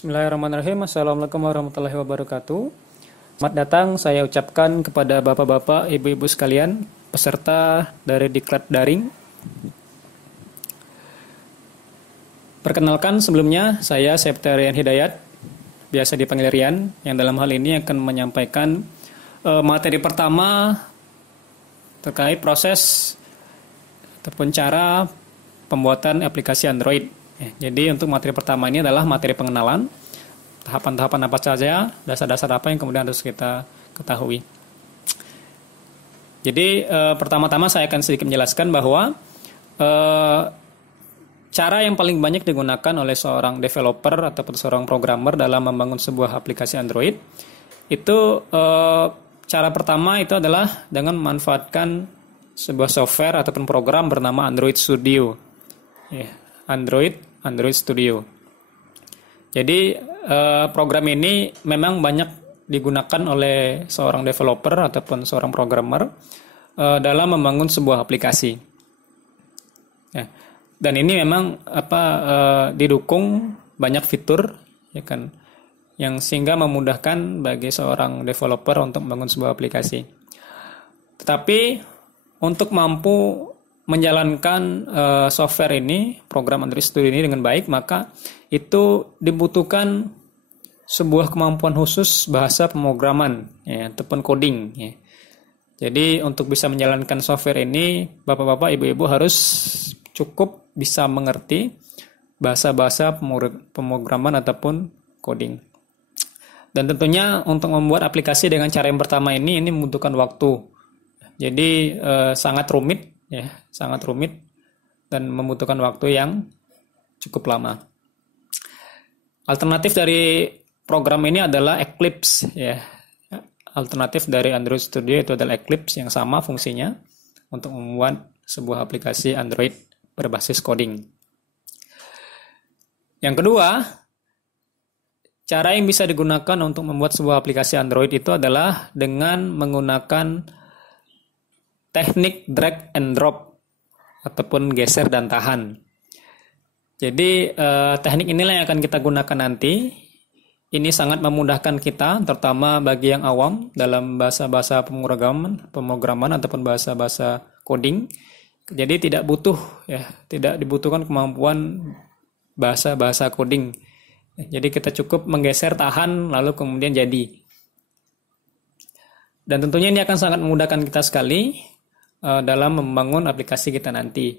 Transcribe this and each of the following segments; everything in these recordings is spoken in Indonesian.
Bismillahirrahmanirrahim. Assalamualaikum warahmatullahi wabarakatuh. Selamat datang saya ucapkan kepada bapak-bapak, ibu-ibu sekalian, peserta dari Diklat Daring. Perkenalkan sebelumnya, saya Septarian Hidayat, biasa dipanggil Rian, yang dalam hal ini akan menyampaikan materi pertama terkait proses ataupun cara pembuatan aplikasi Android. Jadi untuk materi pertama ini adalah materi pengenalan, tahapan-tahapan apa saja, dasar-dasar apa yang kemudian harus kita ketahui. Jadi pertama-tama saya akan sedikit menjelaskan bahwa cara yang paling banyak digunakan oleh seorang developer ataupun seorang programmer dalam membangun sebuah aplikasi Android itu cara pertama itu adalah dengan memanfaatkan sebuah software ataupun program bernama Android Studio. Android Studio. Jadi program ini memang banyak digunakan oleh seorang developer ataupun seorang programmer dalam membangun sebuah aplikasi. Dan ini memang didukung banyak fitur, ya kan, yang sehingga memudahkan bagi seorang developer untuk membangun sebuah aplikasi. Tetapi untuk mampu menjalankan software ini, program Android Studio ini dengan baik, maka itu dibutuhkan sebuah kemampuan khusus bahasa pemrograman, ataupun coding. Jadi untuk bisa menjalankan software ini, bapak-bapak, ibu-ibu harus cukup bisa mengerti bahasa-bahasa pemrograman ataupun coding. Dan tentunya untuk membuat aplikasi dengan cara yang pertama ini membutuhkan waktu. Jadi sangat rumit dan membutuhkan waktu yang cukup lama. Alternatif dari program ini adalah Eclipse, Alternatif dari Android Studio itu adalah Eclipse yang sama fungsinya untuk membuat sebuah aplikasi Android berbasis coding. Yang kedua, cara yang bisa digunakan untuk membuat sebuah aplikasi Android itu adalah dengan menggunakan teknik drag and drop ataupun geser dan tahan. Jadi teknik inilah yang akan kita gunakan nanti. Ini sangat memudahkan kita, terutama bagi yang awam dalam bahasa-bahasa pemrograman ataupun bahasa-bahasa coding. Jadi tidak dibutuhkan kemampuan bahasa-bahasa coding. Jadi kita cukup menggeser, tahan, lalu kemudian jadi. Dan tentunya ini akan sangat memudahkan kita sekali dalam membangun aplikasi kita nanti.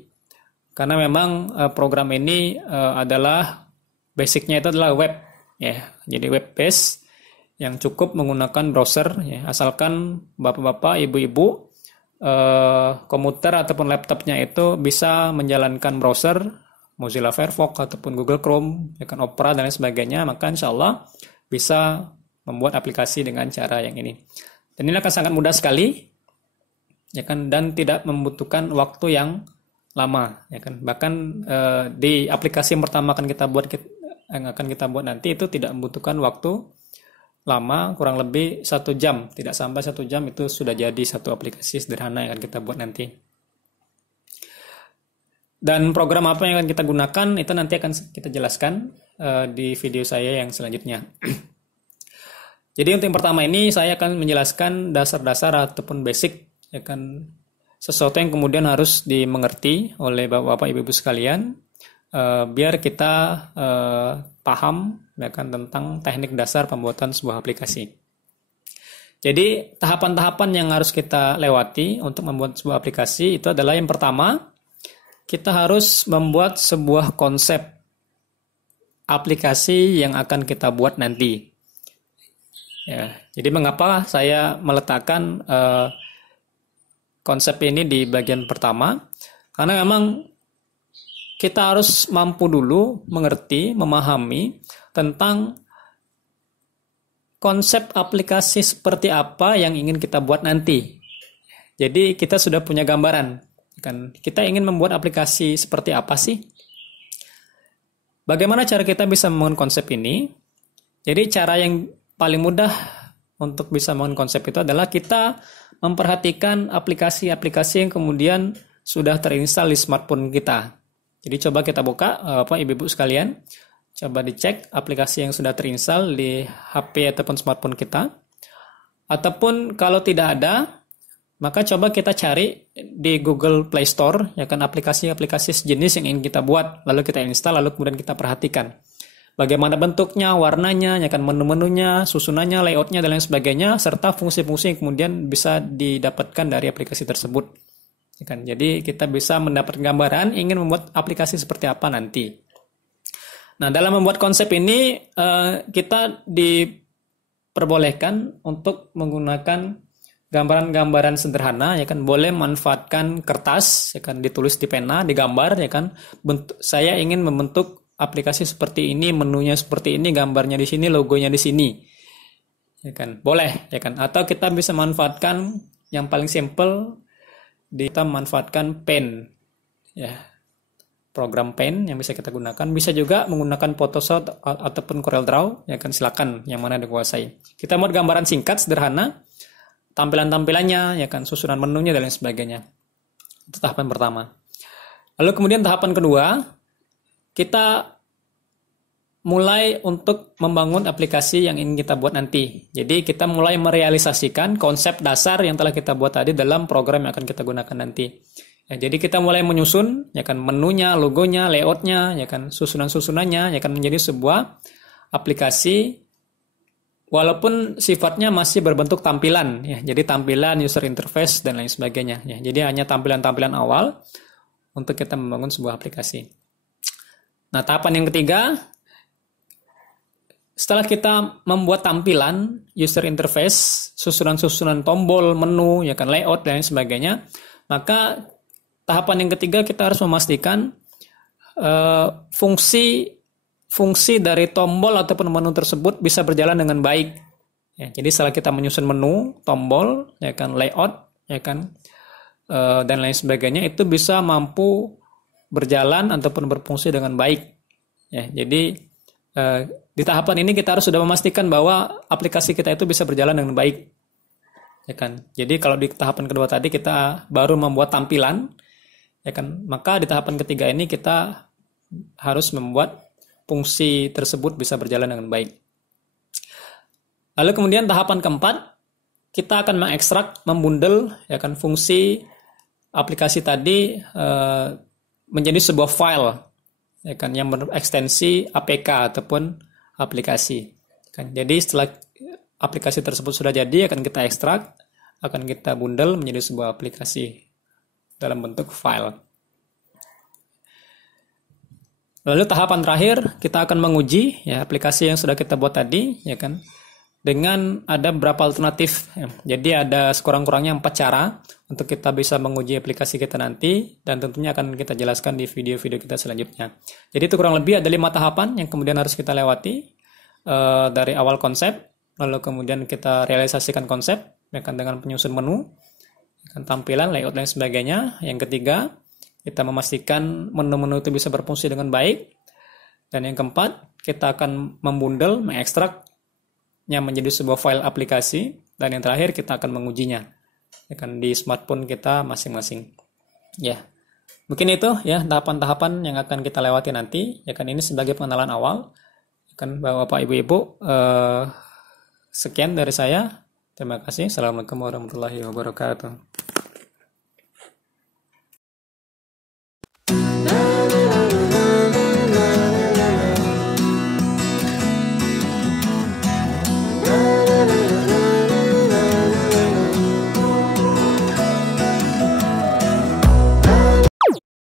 Karena memang program ini adalah basicnya itu adalah web, Jadi web based yang cukup menggunakan browser, asalkan bapak-bapak, ibu-ibu komputer ataupun laptopnya itu bisa menjalankan browser Mozilla Firefox ataupun Google Chrome, Opera dan lain sebagainya, maka insya Allah bisa membuat aplikasi dengan cara yang ini. Dan ini akan sangat mudah sekali. Dan tidak membutuhkan waktu yang lama, Bahkan di aplikasi yang pertama akan kita buat nanti itu tidak membutuhkan waktu lama, kurang lebih 1 jam, tidak sampai 1 jam itu sudah jadi satu aplikasi sederhana yang akan kita buat nanti. Dan program apa yang akan kita gunakan itu nanti akan kita jelaskan di video saya yang selanjutnya. Jadi untuk yang pertama ini saya akan menjelaskan dasar-dasar ataupun basic, sesuatu yang kemudian harus dimengerti oleh bapak-bapak, ibu-ibu sekalian, biar kita paham tentang teknik dasar pembuatan sebuah aplikasi. Jadi tahapan-tahapan yang harus kita lewati untuk membuat sebuah aplikasi itu adalah yang pertama, kita harus membuat sebuah konsep aplikasi yang akan kita buat nanti. Jadi mengapa saya meletakkan konsep ini di bagian pertama? Karena memang kita harus mampu dulu mengerti, memahami tentang konsep aplikasi seperti apa yang ingin kita buat nanti. Jadi kita sudah punya gambaran, kita ingin membuat aplikasi seperti apa sih? Bagaimana cara kita bisa membangun konsep ini? Jadi cara yang paling mudah untuk bisa membangun konsep itu adalah kita memperhatikan aplikasi-aplikasi yang kemudian sudah terinstall di smartphone kita. Jadi coba kita buka, ibu-ibu sekalian, coba dicek aplikasi yang sudah terinstall di HP ataupun smartphone kita. Ataupun kalau tidak ada, maka coba kita cari di Google Play Store, ya kan, aplikasi-aplikasi sejenis yang ingin kita buat, lalu kita install, lalu kemudian kita perhatikan bagaimana bentuknya, warnanya, ya kan, menu-menunya, susunannya, layoutnya, dan lain sebagainya, serta fungsi-fungsi yang kemudian bisa didapatkan dari aplikasi tersebut. Ya kan? Jadi kita bisa mendapat gambaran ingin membuat aplikasi seperti apa nanti. Nah, dalam membuat konsep ini, kita diperbolehkan untuk menggunakan gambaran-gambaran sederhana, ya kan, boleh manfaatkan kertas, ya kan, ditulis di pena, digambar, ya kan, saya ingin membentuk aplikasi seperti ini, menunya seperti ini, gambarnya di sini, logonya di sini, ya kan, boleh, ya kan, atau kita bisa manfaatkan yang paling simple, kita manfaatkan pen, ya, program pen yang bisa kita gunakan, bisa juga menggunakan Photoshop ataupun CorelDRAW, ya kan, silakan yang mana dikuasai. Kita buat gambaran singkat, sederhana, tampilan-tampilannya, ya kan, susunan menunya dan lain sebagainya. Itu tahapan pertama. Lalu kemudian tahapan kedua, kita mulai untuk membangun aplikasi yang ingin kita buat nanti. Jadi kita mulai merealisasikan konsep dasar yang telah kita buat tadi dalam program yang akan kita gunakan nanti. Ya, jadi kita mulai menyusun, ya kan, menunya, logonya, layoutnya, ya kan, susunan-susunannya, ya kan, menjadi sebuah aplikasi. Walaupun sifatnya masih berbentuk tampilan, ya, jadi tampilan, user interface, dan lain sebagainya. Ya, jadi hanya tampilan-tampilan awal untuk kita membangun sebuah aplikasi. Nah, tahapan yang ketiga, setelah kita membuat tampilan, user interface, susunan-susunan tombol, menu, ya kan, layout, dan lain sebagainya, maka tahapan yang ketiga kita harus memastikan fungsi dari tombol ataupun menu tersebut bisa berjalan dengan baik. Ya, jadi setelah kita menyusun menu, tombol, ya kan, layout, ya kan, dan lain sebagainya, itu bisa mampu berjalan ataupun berfungsi dengan baik. Ya, jadi di tahapan ini kita harus sudah memastikan bahwa aplikasi kita itu bisa berjalan dengan baik. Ya kan. Jadi kalau di tahapan kedua tadi kita baru membuat tampilan, ya kan, maka di tahapan ketiga ini kita harus membuat fungsi tersebut bisa berjalan dengan baik. Lalu kemudian tahapan keempat, kita akan mengekstrak, membundel, ya kan, fungsi aplikasi tadi menjadi sebuah file, ya kan, yang berekstensi APK ataupun aplikasi. Kan. Jadi setelah aplikasi tersebut sudah jadi, akan kita ekstrak, akan kita bundel menjadi sebuah aplikasi dalam bentuk file. Lalu tahapan terakhir, kita akan menguji, ya, aplikasi yang sudah kita buat tadi, ya kan, dengan ada beberapa alternatif. Ya. Jadi ada sekurang-kurangnya 4 cara untuk kita bisa menguji aplikasi kita nanti, dan tentunya akan kita jelaskan di video-video kita selanjutnya. Jadi itu kurang lebih ada 5 tahapan yang kemudian harus kita lewati dari awal konsep, lalu kemudian kita realisasikan konsep, ya kan, dengan penyusun menu, ya kan, tampilan, layout, dan sebagainya. Yang ketiga, kita memastikan menu-menu itu bisa berfungsi dengan baik. Dan yang keempat, kita akan membundel, mengekstraknya menjadi sebuah file aplikasi. Dan yang terakhir, kita akan mengujinya, ya kan, di smartphone kita masing-masing. Ya, mungkin itu, ya, tahapan-tahapan yang akan kita lewati nanti. Ya kan, ini sebagai pengenalan awal. Ya kan, Bapak Ibu-Ibu, sekian dari saya. Terima kasih. Assalamualaikum warahmatullahi wabarakatuh.